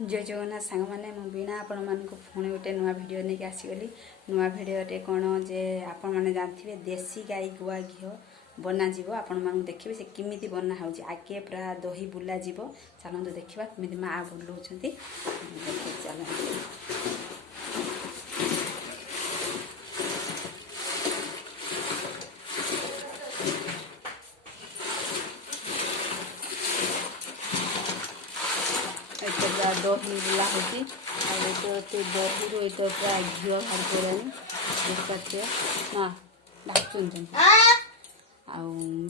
जय जगन्नाथ सांग मैंने वीणा आपण मानक पुणी गोटे नुआ भिड नहीं आसीगली नुआ भिडे कौन जे आपण मैंने जानते देसी गाई गुआ घी बनाजी आपण मानक देखिए से किमिति बना हो आगे पूरा दही बुला जीव चलते देखा कमी माँ बुलाऊँ चल पूरा दही बुला होती दही रू तो पूरा घी बाहर पड़ानी देखते हाँ डाकुन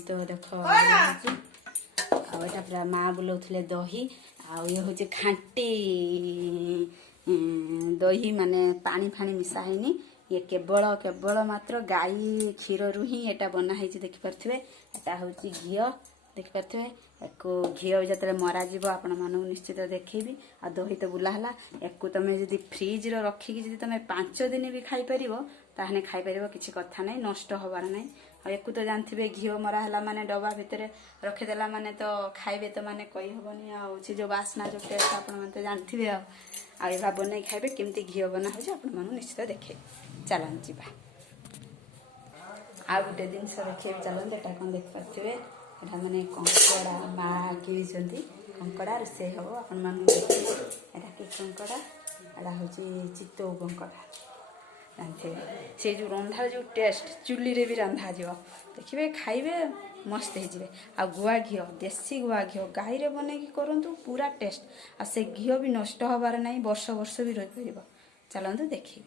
तो देख आटा पूरा माँ बुलाऊे दही ये हूँ खाटी दही माने पानी फाणी मिसा है ये केवल केवल मात्र गाई क्षीर रू ही एटा बनाई देखिपे एटा हूँ घी देखिपे एक घी जो मरा आपण मानू निश्चित देखेबी आ दही तो बुलाला एक तुम जब फ्रिज रखिकी तुम 5 दिन भी खाईपर ताहने खाईपर किसी कथा ना नष्ट हबार ना एक तो जानते घी मरा है माने डबा भितर रखीदेला माने तो खाइबे तो माने कही हेनी आ जो बास्ना जो टेस्ट आप जानते आ बनई खाइबे केमती घी बना हो आप निश्चित देखे चलन जा आ गोटे जिन देखिए चलते एटा कौन देखिपे एटा माने कंकड़ा माँ कि कंकड़ा रोषे हम आपण देखिए एटा कि कंकड़ा एटा हूँ चितौ कंकड़ा जानते से जो रंधार जो टेस्ट चुली रे भी रंधा जा देखिए खाइबे मस्त हो आ गुआ घी देसी गुआ घी गाई रे बनई करूँ पूरा टेस्ट आ से घी भी नष्ट हबार नहीं वर्ष वर्ष भी रही पार चलते देखिए।